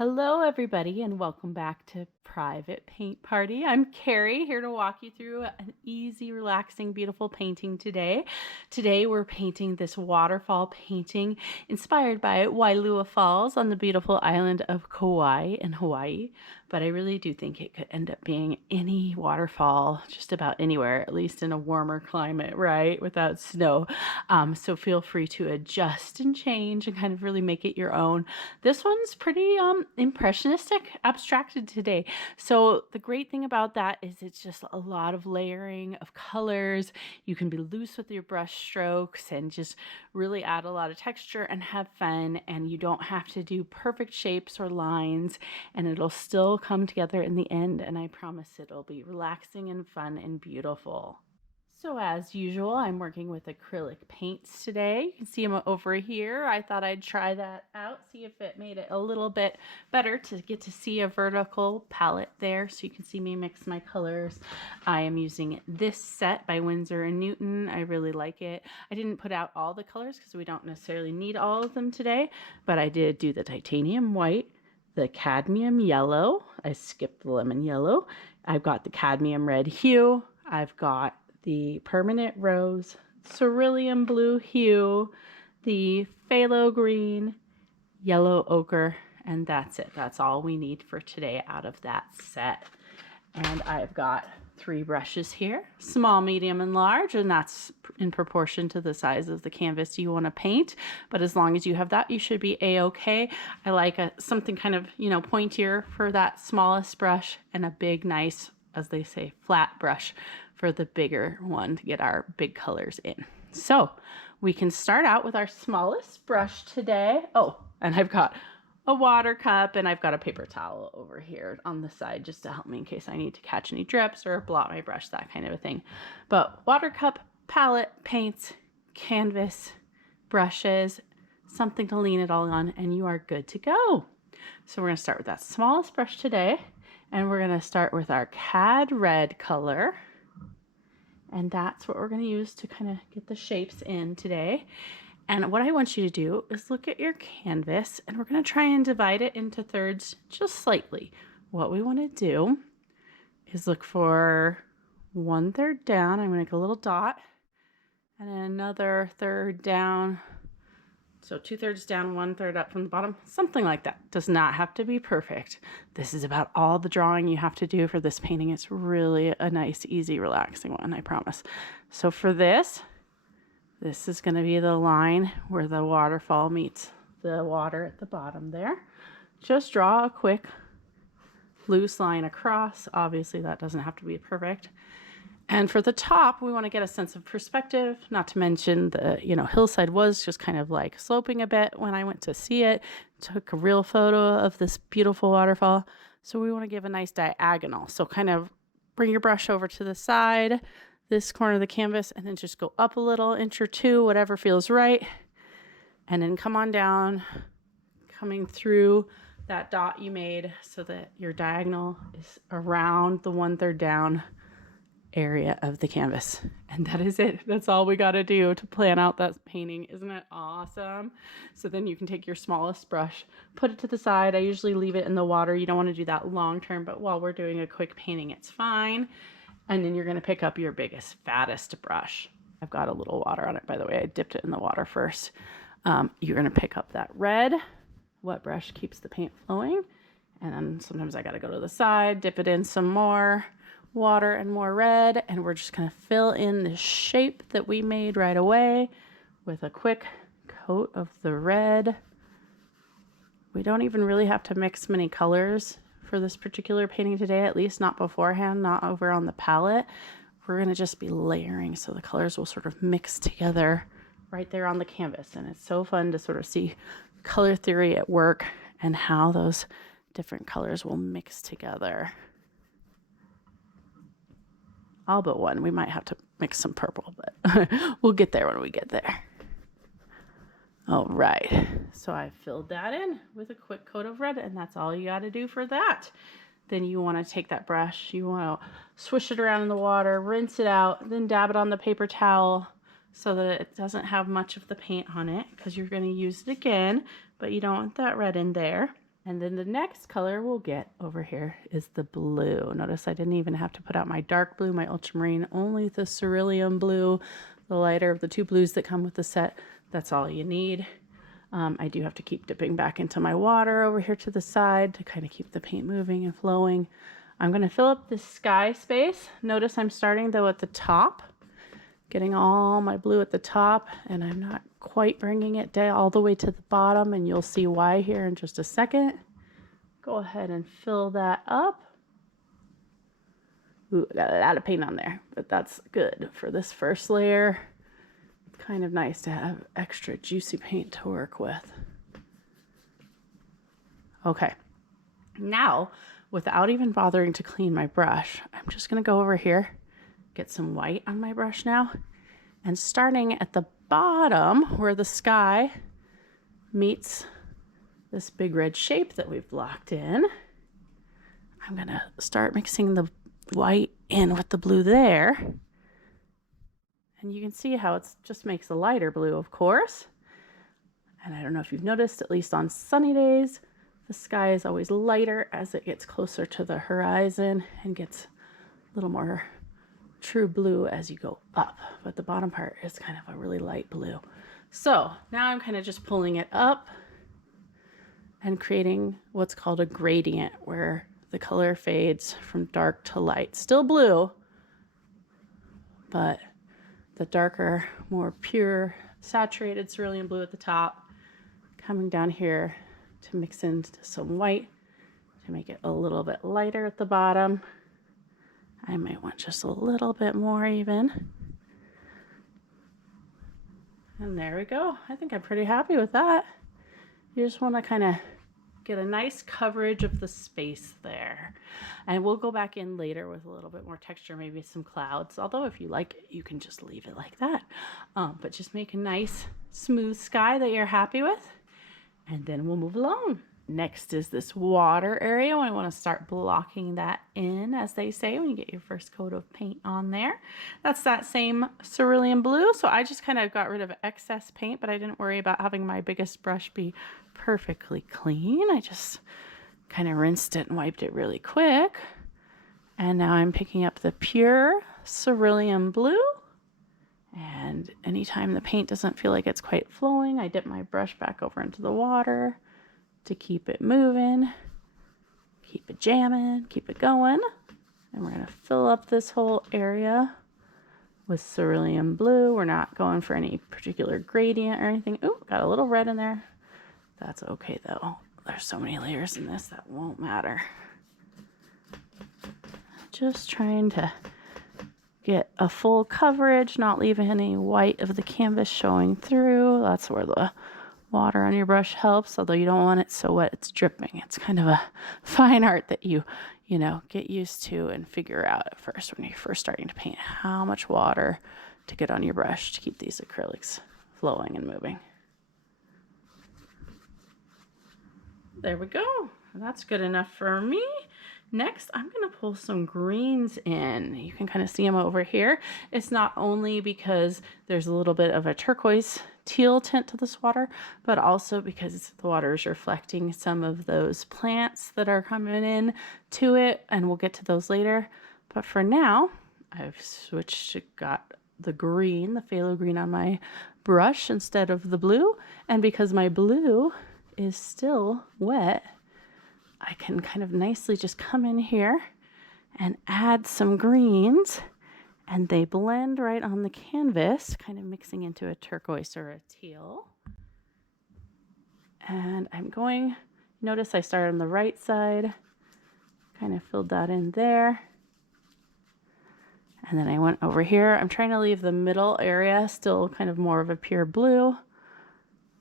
Hello, everybody, and welcome back to Private Paint Party. I'm Carrie, here to walk you through an easy, relaxing, beautiful painting today. Today, we're painting this waterfall painting inspired by Wailua Falls on the beautiful island of Kauai in Hawaii. But I really do think it could end up being any waterfall just about anywhere, at least in a warmer climate, right? Without snow. So feel free to adjust and change and kind of really make it your own. This one's pretty impressionistic, abstracted today. So the great thing about that is it's just a lot of layering of colors. You can be loose with your brush strokes and just really add a lot of texture and have fun. And you don't have to do perfect shapes or lines, and it'll still come together in the end. And I promise it'll be relaxing and fun and beautiful. So as usual, I'm working with acrylic paints today. You can see them over here. I thought I'd try that out, see if it made it a little bit better to get to see a vertical palette there so you can see me mix my colors. I am using this set by Winsor & Newton. I really like it. I didn't put out all the colors because we don't necessarily need all of them today, but I did do the titanium white, the cadmium yellow. I skipped the lemon yellow. I've got the cadmium red hue. I've got the permanent rose, cerulean blue hue, the phthalo green, yellow ochre, and that's it. That's all we need for today out of that set. And I've got 3 brushes here, small, medium, and large, and that's in proportion to the size of the canvas you want to paint. But as long as you have that, you should be a-okay. I like something kind of, pointier for that smallest brush and a big, nice, as they say, flat brush for the bigger one to get our big colors in. So we can start out with our smallest brush today. Oh, and I've got a water cup and I've got a paper towel over here on the side just to help me in case I need to catch any drips or blot my brush, that kind of a thing. But water cup, palette, paints, canvas, brushes, something to lean it all on, and you are good to go. So we're going to start with that smallest brush today, and we're going to start with our Cad Red color. And that's what we're going to use to kind of get the shapes in today. And what I want you to do is look at your canvas, and we're going to try and divide it into thirds just slightly. What we want to do is look for 1/3 down. I'm going to make a little dot, and then another third down. So 2/3 down, 1/3 up from the bottom, something like that. Does not have to be perfect. This is about all the drawing you have to do for this painting. It's really a nice, easy, relaxing one, I promise. So for this is going to be the line where the waterfall meets the water at the bottom there. Just draw a quick loose line across. Obviously that doesn't have to be perfect. And for the top, we want to get a sense of perspective, not to mention the, hillside was just kind of like sloping a bit when I went to see it. Took a real photo of this beautiful waterfall. So we want to give a nice diagonal. So kind of bring your brush over to the side, this corner of the canvas, and then just go up a little inch or two, whatever feels right. And then come on down, coming through that dot you made so that your diagonal is around the 1/3 down area of the canvas. And that is it. That's all we got to do to plan out that painting. Isn't it awesome? So then you can take your smallest brush, put it to the side. I usually leave it in the water. You don't want to do that long term, but while we're doing a quick painting, it's fine. And then you're going to pick up your biggest, fattest brush. I've got a little water on it, by the way. I dipped it in the water first. You're going to pick up that red. Wet brush keeps the paint flowing. And then sometimes I got to go to the side, dip it in some more water and more red, and we're just going to fill in the shape that we made right away with a quick coat of the red. We don't even really have to mix many colors for this particular painting today, at least not beforehand, not over on the palette. We're going to just be layering so the colors will sort of mix together right there on the canvas. And it's so fun to sort of see color theory at work and how those different colors will mix together. All but one. We might have to mix some purple, but we'll get there when we get there. All right. So I filled that in with a quick coat of red, and that's all you got to do for that. Then you want to take that brush, you want to swish it around in the water, rinse it out, then dab it on the paper towel so that it doesn't have much of the paint on it because you're going to use it again, but you don't want that red in there. And then the next color we'll get over here is the blue. Notice I didn't even have to put out my dark blue, my ultramarine, only the cerulean blue, the lighter of the two blues that come with the set. That's all you need. I do have to keep dipping back into my water over here to the side to kind of keep the paint moving and flowing. I'm going to fill up this sky space. Notice I'm starting though at the top, getting all my blue at the top, and I'm not quite bringing it down all the way to the bottom, and you'll see why here in just a second. Go ahead and fill that up. Ooh, I got a lot of paint on there, but that's good for this first layer. It's kind of nice to have extra juicy paint to work with. Okay, now without even bothering to clean my brush, I'm just gonna go over here, get some white on my brush now, and starting at the bottom where the sky meets this big red shape that we've blocked in, I'm gonna start mixing the white in with the blue there. And you can see how it just makes a lighter blue, of course. And I don't know if you've noticed, at least on sunny days, the sky is always lighter as it gets closer to the horizon and gets a little more true blue as you go up. But the bottom part is kind of a really light blue. So now I'm kind of just pulling it up and creating what's called a gradient, where the color fades from dark to light. Still blue, but the darker, more pure, saturated cerulean blue at the top, coming down here to mix into some white to make it a little bit lighter at the bottom. I might want just a little bit more even. And there we go. I think I'm pretty happy with that. You just want to kind of get a nice coverage of the space there. And we'll go back in later with a little bit more texture, maybe some clouds. Although if you like it, you can just leave it like that. But just make a nice smooth sky that you're happy with. And then we'll move along. Next is this water area. I want to start blocking that in, as they say, when you get your first coat of paint on there. That's that same cerulean blue. So I just kind of got rid of excess paint, but I didn't worry about having my biggest brush be perfectly clean. I just kind of rinsed it and wiped it really quick. And now I'm picking up the pure cerulean blue. And anytime the paint doesn't feel like it's quite flowing, I dip my brush back over into the water to keep it moving, keep it jamming, keep it going. And we're going to fill up this whole area with cerulean blue. We're not going for any particular gradient or anything. Ooh, got a little red in there. That's okay though. There's so many layers in this that won't matter. Just trying to get a full coverage, not leave any white of the canvas showing through. That's where the water on your brush helps, although you don't want it so wet it's dripping. It's kind of a fine art that you get used to and figure out at first when you're first starting to paint how much water to get on your brush to keep these acrylics flowing and moving. There we go. That's good enough for me. Next, I'm going to pull some greens in. You can kind of see them over here. It's not only because there's a little bit of a turquoise teal tint to this water, but also because the water is reflecting some of those plants that are coming in to it, and we'll get to those later. But for now, I've switched to got the green, the phthalo green on my brush instead of the blue. And because my blue is still wet, I can kind of nicely just come in here and add some greens, and they blend right on the canvas, kind of mixing into a turquoise or a teal. And I'm going, notice I started on the right side, kind of filled that in there. And then I went over here. I'm trying to leave the middle area still kind of more of a pure blue,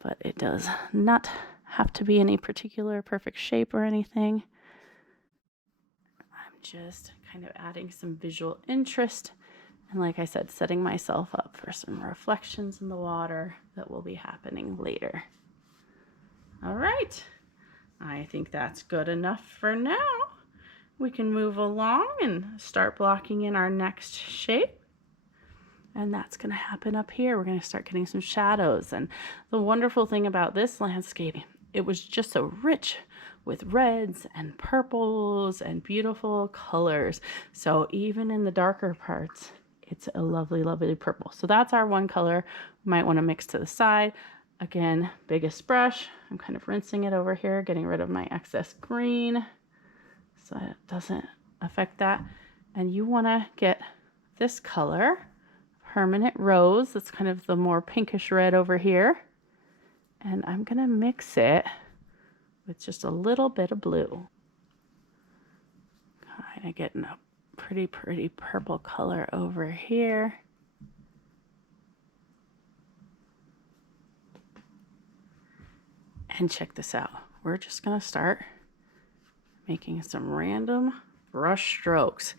but it does not have to be any particular perfect shape or anything. I'm just kind of adding some visual interest, and like I said, setting myself up for some reflections in the water that will be happening later. All right, I think that's good enough for now. We can move along and start blocking in our next shape. And that's going to happen up here. We're going to start getting some shadows. And the wonderful thing about this landscape it was just so rich with reds and purples and beautiful colors. So even in the darker parts, it's a lovely, lovely purple. So that's our one color. We might want to mix to the side. Again, biggest brush. I'm kind of rinsing it over here, getting rid of my excess green so it doesn't affect that. And you want to get this color, Permanent Rose. That's kind of the more pinkish red over here. And I'm going to mix it with just a little bit of blue. Kind of getting a pretty purple color over here. And check this out. We're just going to start making some random brush strokes.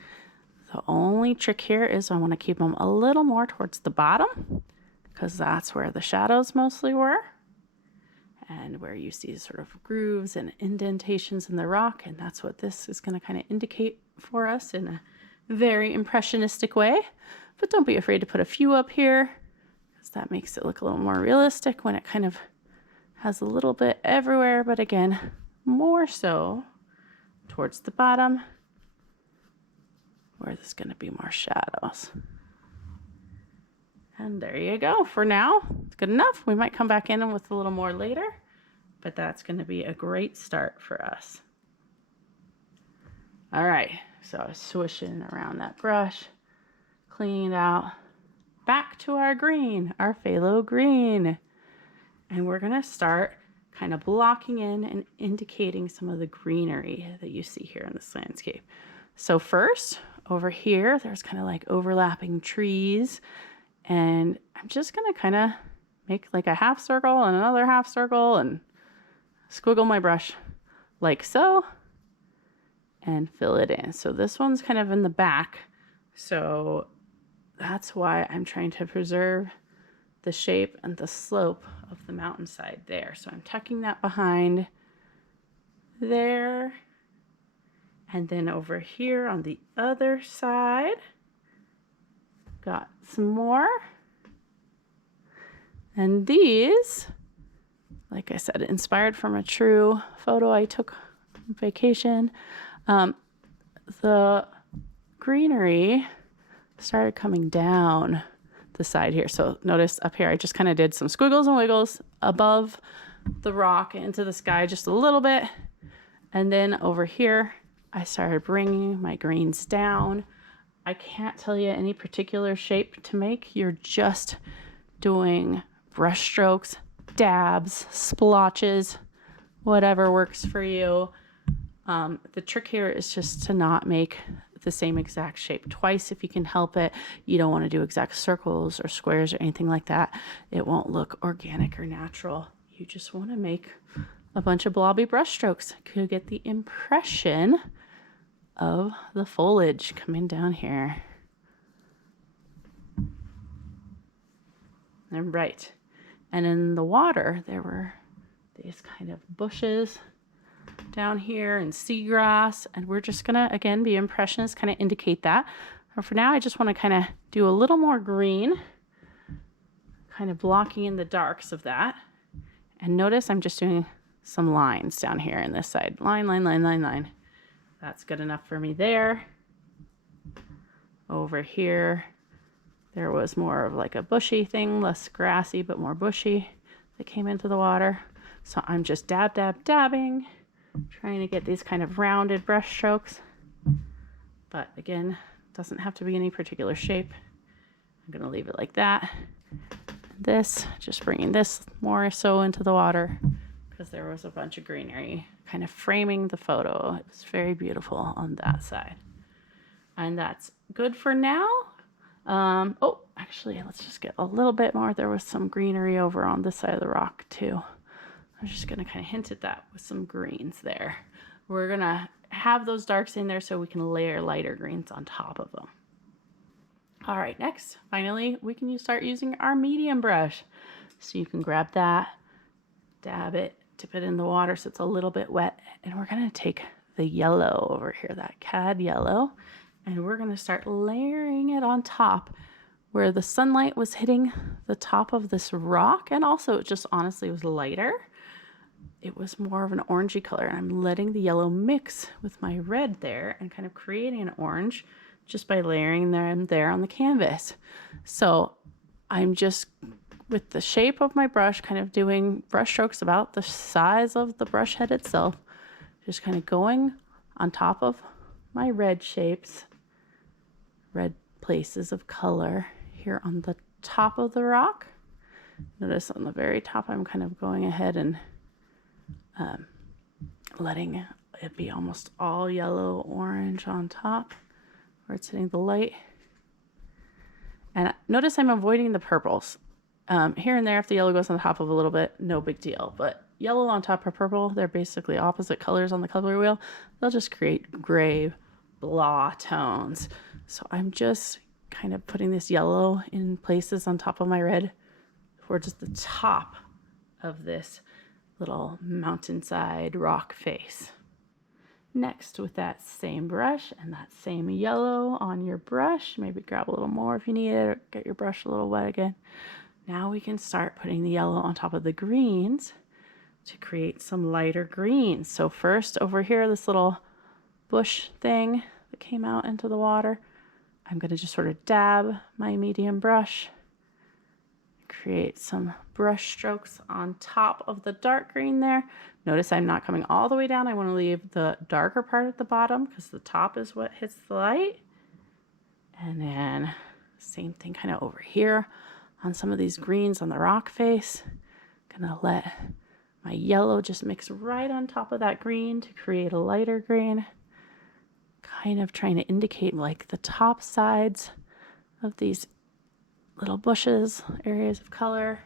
The only trick here is I want to keep them a little more towards the bottom because that's where the shadows mostly were and where you see sort of grooves and indentations in the rock. And that's what this is going to kind of indicate for us in a very impressionistic way. But don't be afraid to put a few up here because that makes it look a little more realistic when it kind of has a little bit everywhere. But again, more so towards the bottom where there's going to be more shadows. And there you go. For now, it's good enough. We might come back in with a little more later, but that's going to be a great start for us. All right, so I was swishing around that brush, cleaning it out. Back to our green, our phthalo green. And we're going to start kind of blocking in and indicating some of the greenery that you see here in this landscape. So first, over here, there's kind of like overlapping trees. And I'm just going to kind of make like a half circle and another half circle and squiggle my brush like so and fill it in. So this one's kind of in the back. So that's why I'm trying to preserve the shape and the slope of the mountainside there. So I'm tucking that behind there. And then over here on the other side, got some more. And these, like I said, inspired from a true photo I took on vacation. The greenery started coming down the side here. So notice up here, I just kind of did some squiggles and wiggles above the rock into the sky just a little bit. And then over here, I started bringing my greens down. I can't tell you any particular shape to make. You're just doing brush strokes, dabs, splotches, whatever works for you. The trick here is just to not make the same exact shape twice if you can help it. You don't want to do exact circles or squares or anything like that. It won't look organic or natural. You just want to make a bunch of blobby brush strokes to get the impression of the foliage coming down here. All right. And in the water, there were these kind of bushes down here and seagrass. And we're just going to, again, be impressionists, kind of indicate that. But for now, I just want to kind of do a little more green, kind of blocking in the darks of that. And notice I'm just doing some lines down here in this side. Line, line, line, line, line. That's good enough for me there. Over here, there was more of like a bushy thing, less grassy, but more bushy that came into the water. So I'm just dabbing, trying to get these kind of rounded brush strokes. But again, doesn't have to be any particular shape. I'm going to leave it like that. This, just bringing this more so into the water because there was a bunch of greenery kind of framing the photo. It was very beautiful on that side. And that's good for now. Oh, actually, let's just get a little bit more. There was some greenery over on this side of the rock too. I'm just going to kind of hint at that with some greens there. We're going to have those darks in there so we can layer lighter greens on top of them. All right, next, finally, we can start using our medium brush. So you can grab that, dab it, dip it in the water so it's a little bit wet. And we're going to take the yellow over here, that cad yellow, and we're going to start layering it on top where the sunlight was hitting the top of this rock. And also it just honestly was lighter. it was more of an orangey color, and I'm letting the yellow mix with my red there and kind of creating an orange just by layering them there on the canvas. So I'm just, with the shape of my brush, kind of doing brush strokes about the size of the brush head itself, just kind of going on top of my red shapes, red places of color here on the top of the rock. Notice on the very top, I'm kind of going ahead and letting it be almost all yellow orange on top where it's hitting the light. And notice I'm avoiding the purples. Here and there, if the yellow goes on top of a little bit, no big deal. But yellow on top of purple, they're basically opposite colors on the color wheel. They'll just create gray, blah tones. So I'm just kind of putting this yellow in places on top of my red towards the top of this little mountainside rock face. Next, with that same brush and that same yellow on your brush, maybe grab a little more if you need it, or get your brush a little wet again. Now we can start putting the yellow on top of the greens to create some lighter greens. So first, over here, this little bush thing that came out into the water, I'm going to just sort of dab my medium brush, create some brush strokes on top of the dark green there. Notice I'm not coming all the way down. I want to leave the darker part at the bottom because the top is what hits the light. And then same thing kind of over here on some of these greens on the rock face. Gonna let my yellow just mix right on top of that green to create a lighter green. Kind of trying to indicate like the top sides of these little bushes, areas of color.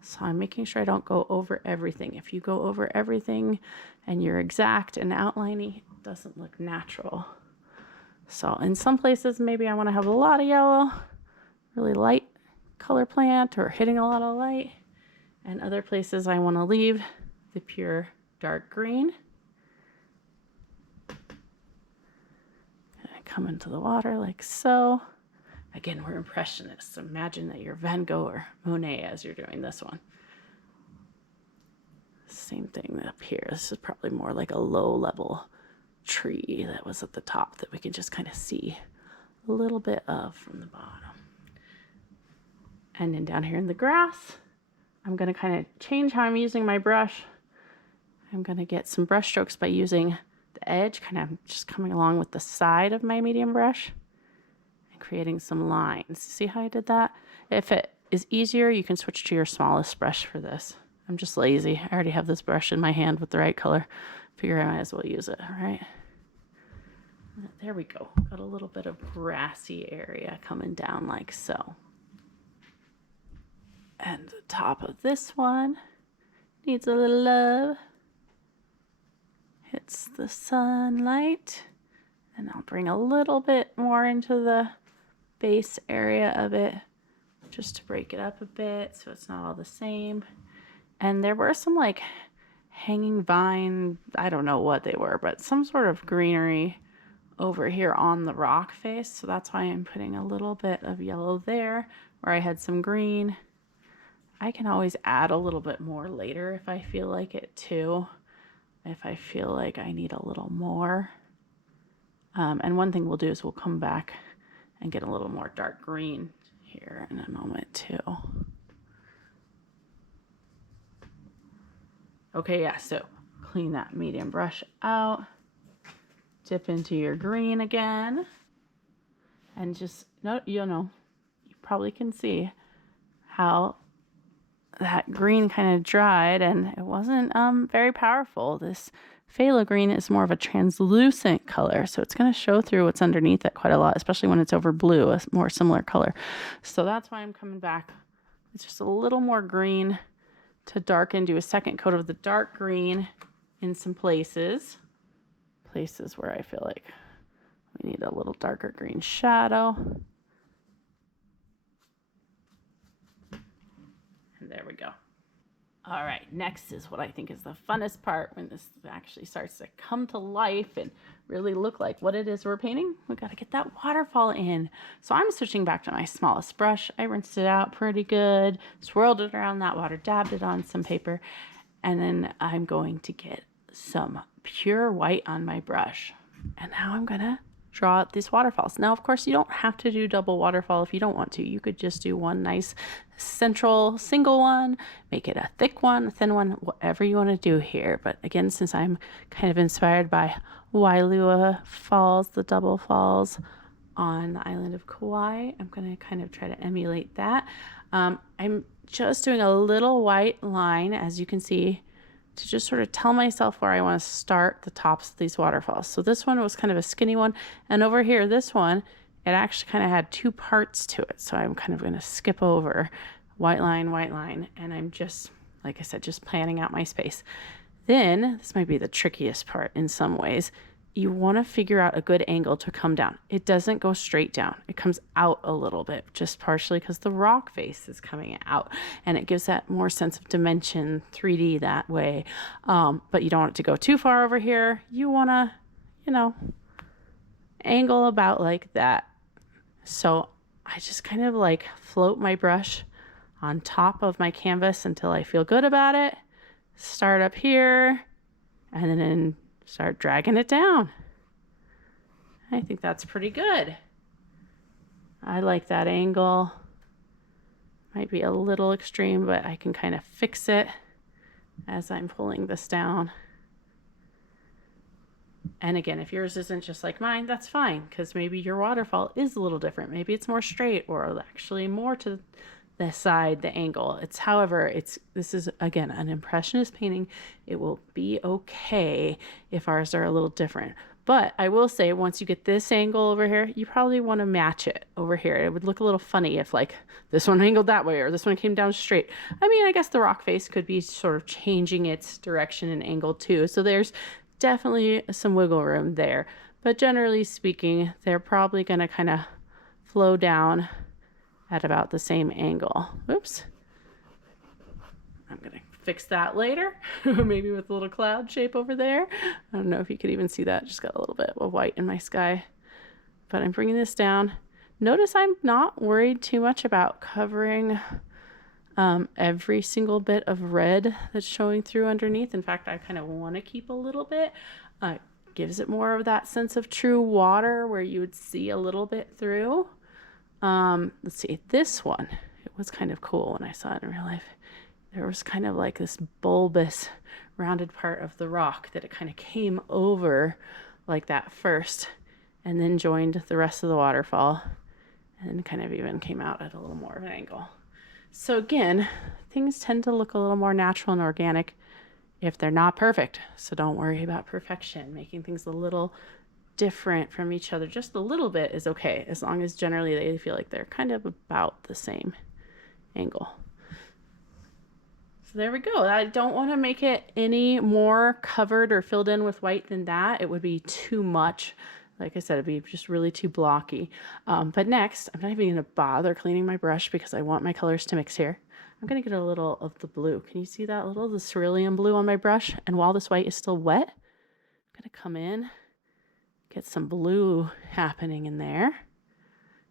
So I'm making sure I don't go over everything. If you go over everything and you're exact and outlining, it doesn't look natural. So in some places, maybe I want to have a lot of yellow, really light color plant or hitting a lot of light. And other places I want to leave the pure dark green. And come into the water like so. Again, we're impressionists. Imagine that you're Van Gogh or Monet as you're doing this one. Same thing up here. This is probably more like a low-level tree that was at the top that we can just kind of see a little bit of from the bottom. And then down here in the grass, I'm going to kind of change how I'm using my brush. I'm going to get some brush strokes by using the edge, kind of just coming along with the side of my medium brush. Creating some lines. See how I did that? If it is easier, you can switch to your smallest brush for this. I'm just lazy. I already have this brush in my hand with the right color. Figure I might as well use it, all right? There we go. Got a little bit of grassy area coming down like so. And the top of this one needs a little love. Hits the sunlight. And I'll bring a little bit more into the base area of it just to break it up a bit so it's not all the same. And there were some like hanging vine, I don't know what they were, but some sort of greenery over here on the rock face. So that's why I'm putting a little bit of yellow there where I had some green. I can always add a little bit more later if I feel like it too. If I feel like I need a little more. And one thing we'll do is we'll come back and get a little more dark green here in a moment too. Okay, yeah, so clean that medium brush out, dip into your green again, and just, you probably can see how that green kind of dried and it wasn't very powerful. This phthalo green is more of a translucent color, so it's going to show through what's underneath it quite a lot, especially when it's over blue, a more similar color. So that's why I'm coming back. It's just a little more green to darken, do a second coat of the dark green in some places where I feel like we need a little darker green shadow. And there we go. All right, next is what I think is the funnest part when this actually starts to come to life and really look like what it is we're painting. We got to get that waterfall in. So I'm switching back to my smallest brush. I rinsed it out pretty good, swirled it around that water, dabbed it on some paper, and then I'm going to get some pure white on my brush. And now I'm going to draw out these waterfalls. Now, of course, you don't have to do double waterfall if you don't want to. You could just do one nice central single one, make it a thick one, a thin one, whatever you want to do here. But again, since I'm kind of inspired by Wailua Falls, the double falls on the island of Kauai, I'm going to kind of try to emulate that. I'm just doing a little white line, as you can see, to just sort of tell myself where I want to start the tops of these waterfalls. So this one was kind of a skinny one. And over here, this one, it actually kind of had two parts to it. So I'm kind of going to skip over white line, and I'm just, like I said, just planning out my space. Then, this might be the trickiest part in some ways, you want to figure out a good angle to come down. It doesn't go straight down. It comes out a little bit, just partially because the rock face is coming out, and it gives that more sense of dimension, 3D that way. But you don't want it to go too far over here. You want to, angle about like that. So I just kind of like float my brush on top of my canvas until I feel good about it. Start up here, and then start dragging it down. I think that's pretty good. I like that angle. Might be a little extreme, but I can kind of fix it as I'm pulling this down. And again, if yours isn't just like mine, that's fine, because maybe your waterfall is a little different. Maybe it's more straight or actually more to the side, the angle. This is again an impressionist painting. It will be okay if ours are a little different. But I will say, once you get this angle over here, you probably want to match it over here. It would look a little funny if like this one angled that way or this one came down straight. I mean, I guess the rock face could be sort of changing its direction and angle too. So there's definitely some wiggle room there. But generally speaking, they're probably going to kind of flow down at about the same angle. Oops. I'm going to fix that later, maybe with a little cloud shape over there. I don't know if you could even see that. Just got a little bit of white in my sky. But I'm bringing this down. Notice I'm not worried too much about covering every single bit of red that's showing through underneath. In fact, I kind of want to keep a little bit. Gives it more of that sense of true water where you would see a little bit through. Let's see, this one, it was kind of cool when I saw it in real life. There was kind of like this bulbous rounded part of the rock that it kind of came over like that first and then joined the rest of the waterfall and kind of even came out at a little more of an angle. So again, things tend to look a little more natural and organic if they're not perfect. So don't worry about perfection. Making things a little different from each other, just a little bit, is okay, as long as generally they feel like they're kind of about the same angle. So there we go. I don't want to make it any more covered or filled in with white than that. It would be too much. Like I said, it'd be just really too blocky. But next, I'm not even going to bother cleaning my brush because I want my colors to mix here. I'm going to get a little of the blue. Can you see that little, the cerulean blue on my brush? And while this white is still wet, I'm going to come in, get some blue happening in there.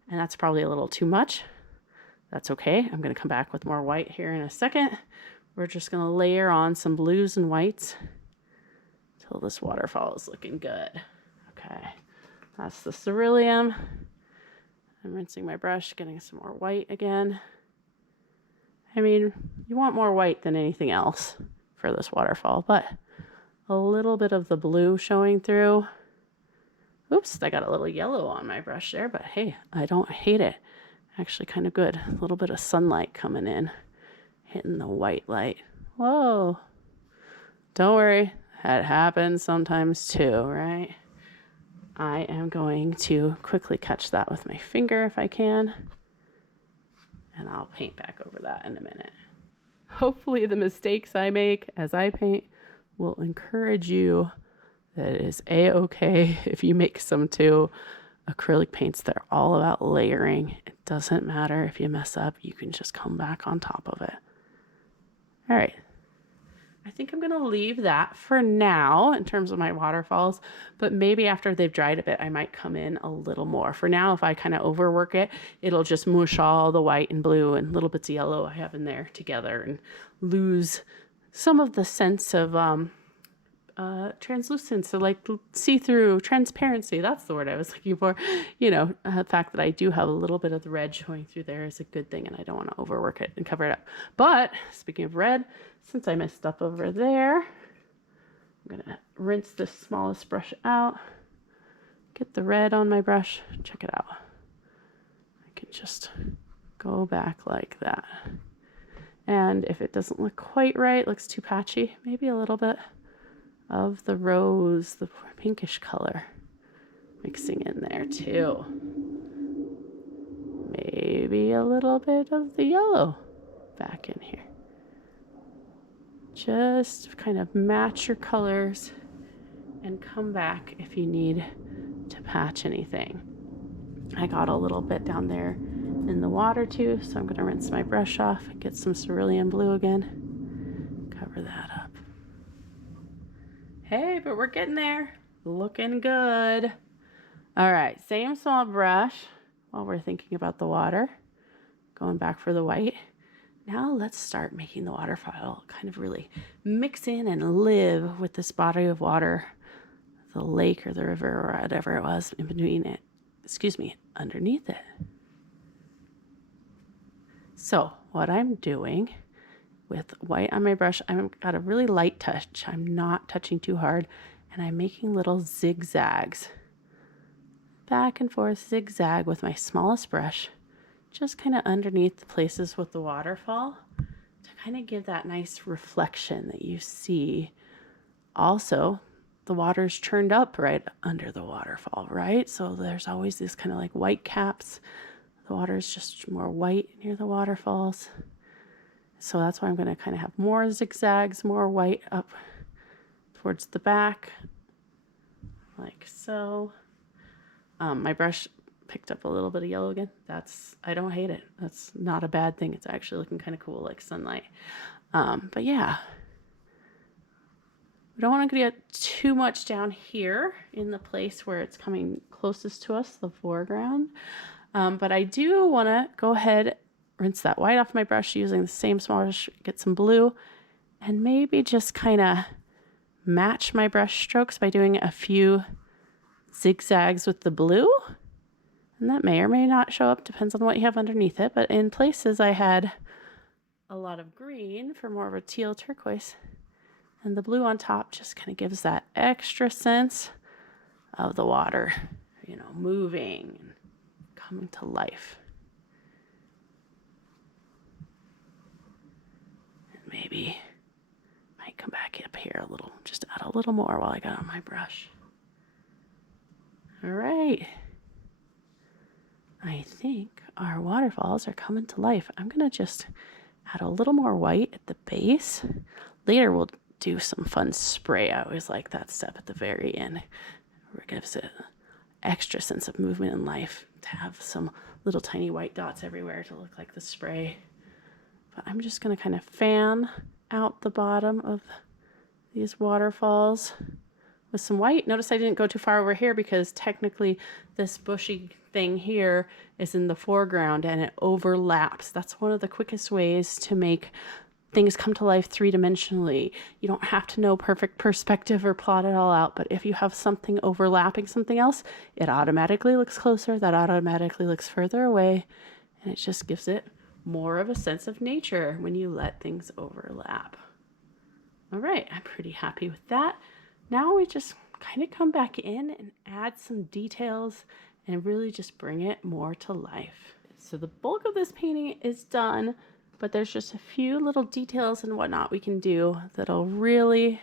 And that's probably a little too much. That's okay. I'm going to come back with more white here in a second. We're just going to layer on some blues and whites until this waterfall is looking good. Okay, that's the cerulean. I'm rinsing my brush, getting some more white again. I mean, you want more white than anything else for this waterfall, but a little bit of the blue showing through. Oops, I got a little yellow on my brush there, but hey, I don't hate it. Actually kind of good. A little bit of sunlight coming in, hitting the white light. Whoa. Don't worry, that happens sometimes too, right? I am going to quickly catch that with my finger if I can, and I'll paint back over that in a minute. Hopefully the mistakes I make as I paint will encourage you that it is a-okay if you make some too. Acrylic paints, they're all about layering. It doesn't matter if you mess up, you can just come back on top of it. All right, I think I'm going to leave that for now in terms of my waterfalls, but maybe after they've dried a bit, I might come in a little more. For now, if I kind of overwork it, it'll just mush all the white and blue and little bits of yellow I have in there together and lose some of the sense of translucence, so like see-through, transparency. That's the word I was looking for. You know, the fact that I do have a little bit of the red showing through there is a good thing, and I don't want to overwork it and cover it up. But speaking of red, since I messed up over there, I'm gonna rinse this smallest brush out, get the red on my brush. Check it out. I can just go back like that. And if it doesn't look quite right, looks too patchy, maybe a little bit of the rose, the pinkish color mixing in there too. Maybe a little bit of the yellow back in here. Just kind of match your colors and come back if you need to patch anything. I got a little bit down there in the water too, so I'm going to rinse my brush off and get some cerulean blue again. Cover that up. Hey, but we're getting there. Looking good. All right, same small brush while we're thinking about the water. Going back for the white. Now let's start making the waterfall kind of really mix in and live with this body of water, the lake or the river or whatever it was in between it. Underneath it. So what I'm doing with white on my brush, I've got a really light touch. I'm not touching too hard, and I'm making little zigzags. Back and forth zigzag with my smallest brush, just kind of underneath the places with the waterfall to kind of give that nice reflection that you see. Also, the water's churned up right under the waterfall, right? So there's always this kind of like white caps. The water is just more white near the waterfalls. So that's why I'm going to kind of have more zigzags, more white up towards the back, like so. My brush picked up a little bit of yellow again. I don't hate it. That's not a bad thing. It's actually looking kind of cool, like sunlight. But yeah, we don't want to get too much down here in the place where it's coming closest to us, the foreground. But I do want to go ahead, rinse that white off my brush using the same small brush, get some blue, and maybe just kind of match my brush strokes by doing a few zigzags with the blue. And that may or may not show up, depends on what you have underneath it. But in places I had a lot of green for more of a teal turquoise, and the blue on top just kind of gives that extra sense of the water, you know, moving and coming to life. And maybe might come back up here a little, just add a little more while I got on my brush. All right. I think our waterfalls are coming to life. I'm going to just add a little more white at the base. Later we'll do some fun spray. I always like that step at the very end, where it gives it extra sense of movement and life to have some little tiny white dots everywhere to look like the spray. But I'm just going to kind of fan out the bottom of these waterfalls with some white. Notice I didn't go too far over here because technically this bushy thing here is in the foreground and it overlaps. That's one of the quickest ways to make things come to life three-dimensionally. You don't have to know perfect perspective or plot it all out, but if you have something overlapping something else, it automatically looks closer, that automatically looks further away, and it just gives it more of a sense of nature when you let things overlap. All right, I'm pretty happy with that. Now we just kind of come back in and add some details and really just bring it more to life. So the bulk of this painting is done, but there's just a few little details and whatnot we can do that'll really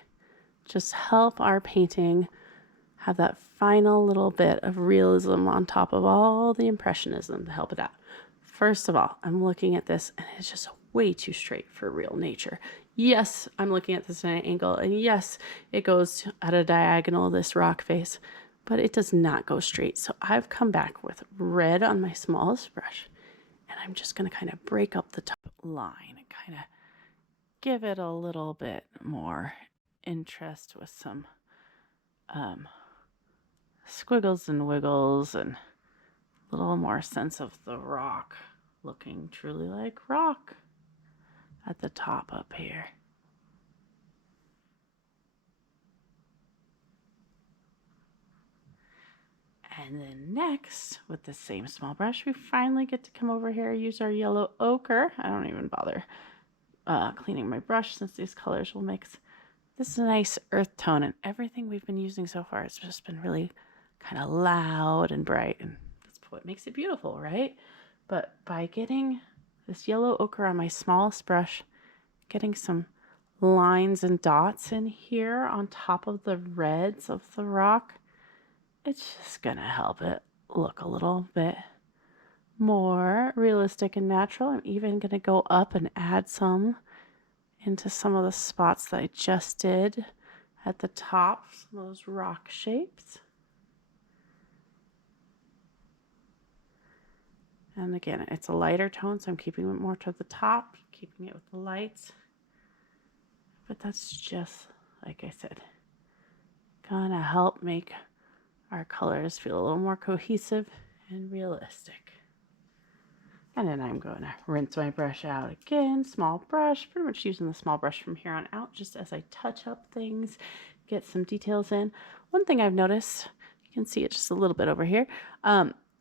just help our painting have that final little bit of realism on top of all the impressionism to help it out. First of all, I'm looking at this and it's just way too straight for real nature. Yes, I'm looking at this at an angle, and yes, it goes at a diagonal, this rock face, but it does not go straight. So I've come back with red on my smallest brush, and I'm just going to kind of break up the top line and kind of give it a little bit more interest with some squiggles and wiggles and a little more sense of the rock looking truly like rock at the top up here. And then next, with the same small brush, we finally get to come over here, use our yellow ochre. I don't even bother cleaning my brush since these colors will mix. This is a nice earth tone, and everything we've been using so far has just been really kind of loud and bright, and that's what makes it beautiful, right? But by getting this yellow ochre on my smallest brush, getting some lines and dots in here on top of the reds of the rock, it's just gonna help it look a little bit more realistic and natural. I'm even gonna go up and add some into some of the spots that I just did at the top, some of those rock shapes. And again, it's a lighter tone, so I'm keeping it more to the top, keeping it with the lights. But that's just, like I said, gonna help make our colors feel a little more cohesive and realistic. And then I'm going to rinse my brush out again, small brush, pretty much using the small brush from here on out just as I touch up things, get some details in. One thing I've noticed, you can see it just a little bit over here,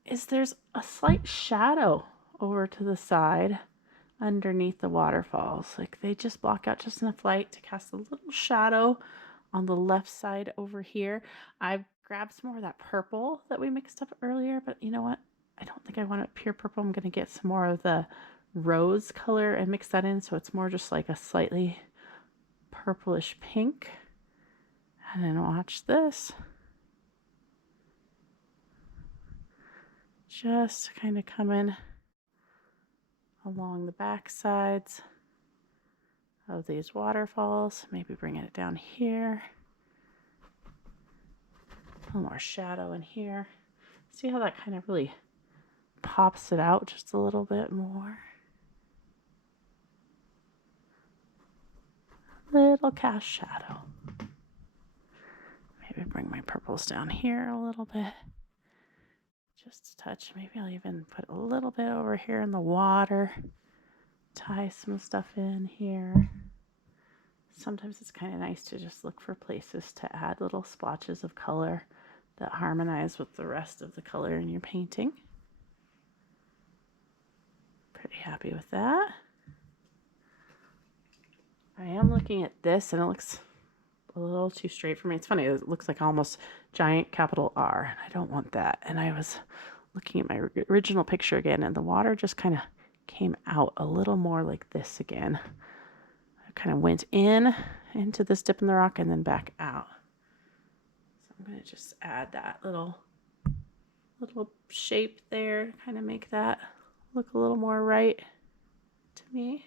is there's a slight shadow over to the side underneath the waterfalls. Like they just block out just enough light to cast a little shadow on the left side over here. I've grabbed some more of that purple that we mixed up earlier, but you know what? I don't think I want it pure purple. I'm going to get some more of the rose color and mix that in so it's more just like a slightly purplish pink. And then watch this. Just kind of coming along the back sides of these waterfalls. Maybe bringing it down here. A little more shadow in here. See how that kind of really pops it out just a little bit more. Little cast shadow. Maybe bring my purples down here a little bit. Just a touch. Maybe I'll even put a little bit over here in the water. Tie some stuff in here. Sometimes it's kind of nice to just look for places to add little splotches of color that harmonize with the rest of the color in your painting. Pretty happy with that. I am looking at this and it looks a little too straight for me. It's funny, it looks like almost giant capital R, and I don't want that. And I was looking at my original picture again, and the water just kind of came out a little more like this again. I kind of went into this dip in the rock and then back out. So I'm going to just add that little shape there, kind of make that look a little more right to me.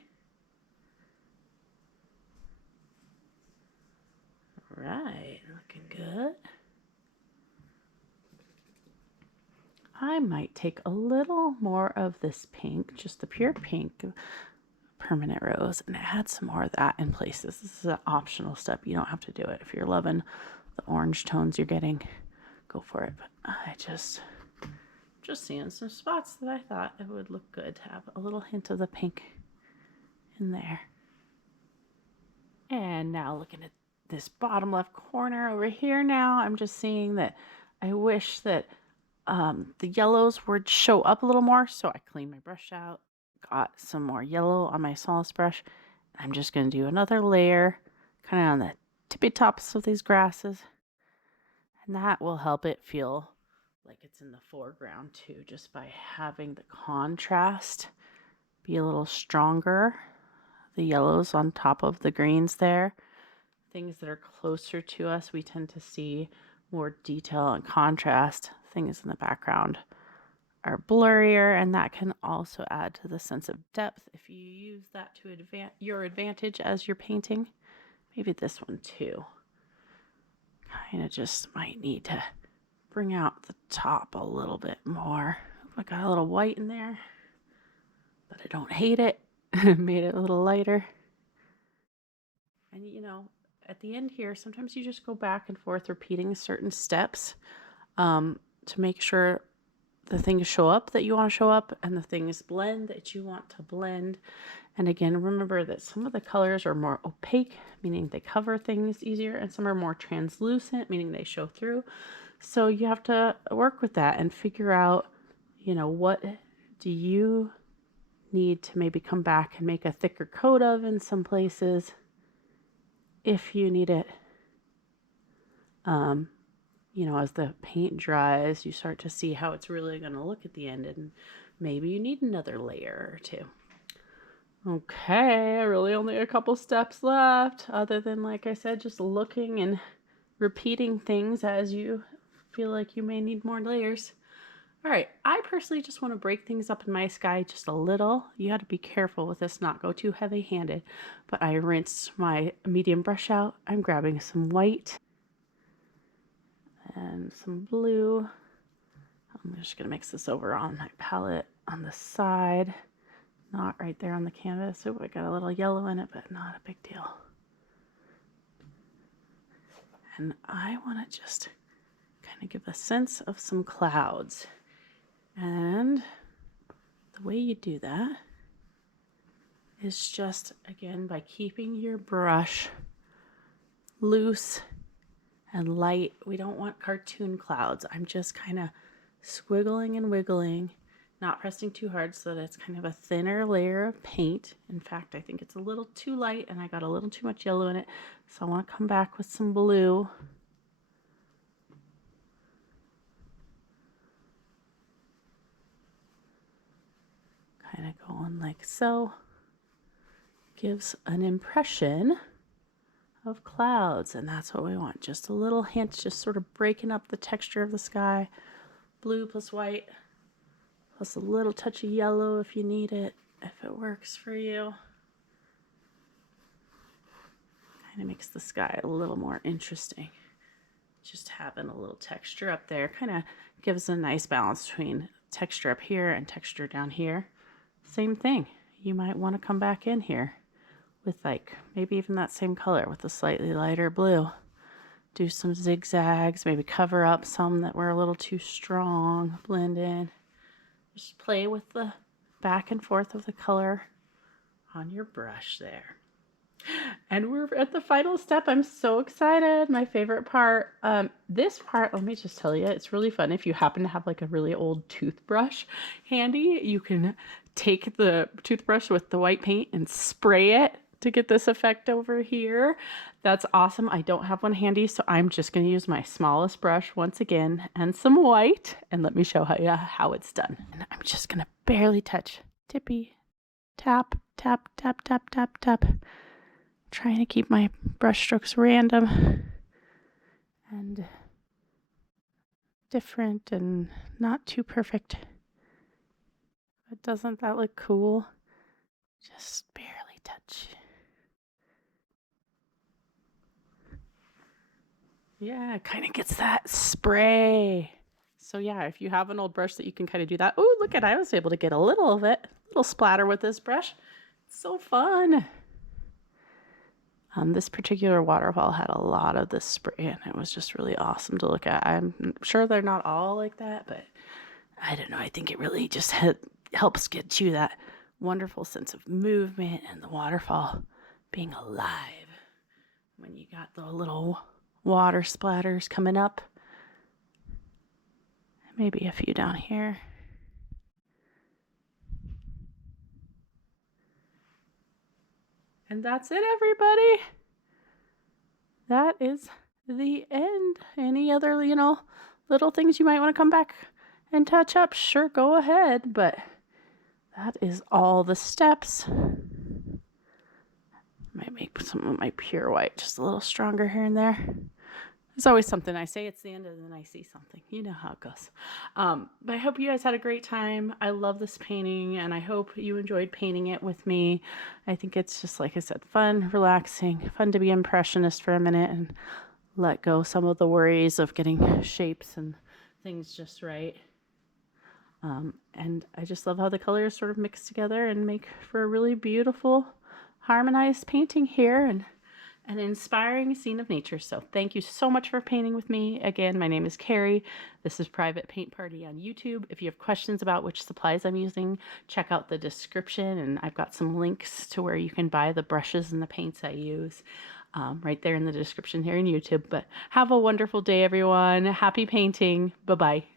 Right, looking good. I might take a little more of this pink, just the pure pink permanent rose, and add some more of that in places. This is an optional step. You don't have to do it. If you're loving the orange tones you're getting, go for it. But I just seeing some spots that I thought it would look good to have a little hint of the pink in there. And now looking at this bottom left corner over here now, I'm just seeing that I wish that the yellows would show up a little more. So I cleaned my brush out, got some more yellow on my smallest brush. I'm just going to do another layer kind of on the tippy tops of these grasses. And that will help it feel like it's in the foreground too, just by having the contrast be a little stronger. The yellows on top of the greens there. Things that are closer to us, we tend to see more detail and contrast. Things in the background are blurrier, and that can also add to the sense of depth if you use that to your advantage as you're painting. Maybe this one too. Kind of just might need to bring out the top a little bit more. I got a little white in there, but I don't hate it. Made it a little lighter. And you know, at the end here, sometimes you just go back and forth repeating certain steps to make sure the things show up that you want to show up and the things blend that you want to blend. And again, remember that some of the colors are more opaque, meaning they cover things easier, and some are more translucent, meaning they show through. So you have to work with that and figure out, you know, what do you need to maybe come back and make a thicker coat of in some places if you need it. You know, as the paint dries, you start to see how it's really going to look at the end, and maybe you need another layer or two. Okay, really only a couple steps left, other than, like I said, just looking and repeating things as you feel like you may need more layers. All right, I personally just want to break things up in my sky just a little. You have to be careful with this, not go too heavy-handed, but I rinsed my medium brush out. I'm grabbing some white and some blue. I'm just gonna mix this over on my palette on the side, not right there on the canvas. Oh, I got a little yellow in it, but not a big deal. And I want to just kind of give a sense of some clouds. And the way you do that is just, again, by keeping your brush loose and light. We don't want cartoon clouds. I'm just kind of squiggling and wiggling, not pressing too hard so that it's kind of a thinner layer of paint. In fact, I think it's a little too light and I got a little too much yellow in it. So I want to come back with some blue. Kind of going like so. Gives an impression of clouds, and that's what we want. Just a little hint, just sort of breaking up the texture of the sky. Blue plus white, plus a little touch of yellow if you need it, if it works for you. Kind of makes the sky a little more interesting. Just having a little texture up there kind of gives a nice balance between texture up here and texture down here. Same thing. You might want to come back in here with like maybe even that same color with a slightly lighter blue. Do some zigzags, maybe cover up some that were a little too strong, blend in. Just play with the back and forth of the color on your brush there. And we're at the final step. I'm so excited. My favorite part. This part, let me just tell you, it's really fun. If you happen to have like a really old toothbrush handy, you can take the toothbrush with the white paint and spray it to get this effect over here. That's awesome. I don't have one handy, so I'm just going to use my smallest brush once again and some white, and let me show you how it's done. And I'm just going to barely touch, tippy, tap, tap, tap, tap, tap, tap. Trying to keep my brush strokes random and different and not too perfect. But doesn't that look cool? Just barely touch. Yeah, it kind of gets that spray. So yeah, if you have an old brush that you can kind of do that. Oh, look at, I was able to get a little of it, a little splatter with this brush. It's so fun. This particular waterfall had a lot of this spray and it was just really awesome to look at. I'm sure they're not all like that, but I don't know. I think it really just helps get you that wonderful sense of movement and the waterfall being alive. When you got the little water splatters coming up, maybe a few down here. And that's it, everybody. That is the end. Any other, little things you might want to come back and touch up? Sure, go ahead. But that is all the steps. Might make some of my pure white just a little stronger here and there. There's always something I say. It's the end and then I see something. You know how it goes. But I hope you guys had a great time. I love this painting and I hope you enjoyed painting it with me. I think it's just, like I said, fun, relaxing, fun to be impressionist for a minute and let go some of the worries of getting shapes and things just right. And I just love how the colors sort of mix together and make for a really beautiful, harmonized painting here. an inspiring scene of nature. So thank you so much for painting with me. Again, my name is Carrie. This is Private Paint Party on YouTube. If you have questions about which supplies I'm using, check out the description, and I've got some links to where you can buy the brushes and the paints I use right there in the description here in YouTube. But have a wonderful day, everyone. Happy painting. Bye-bye.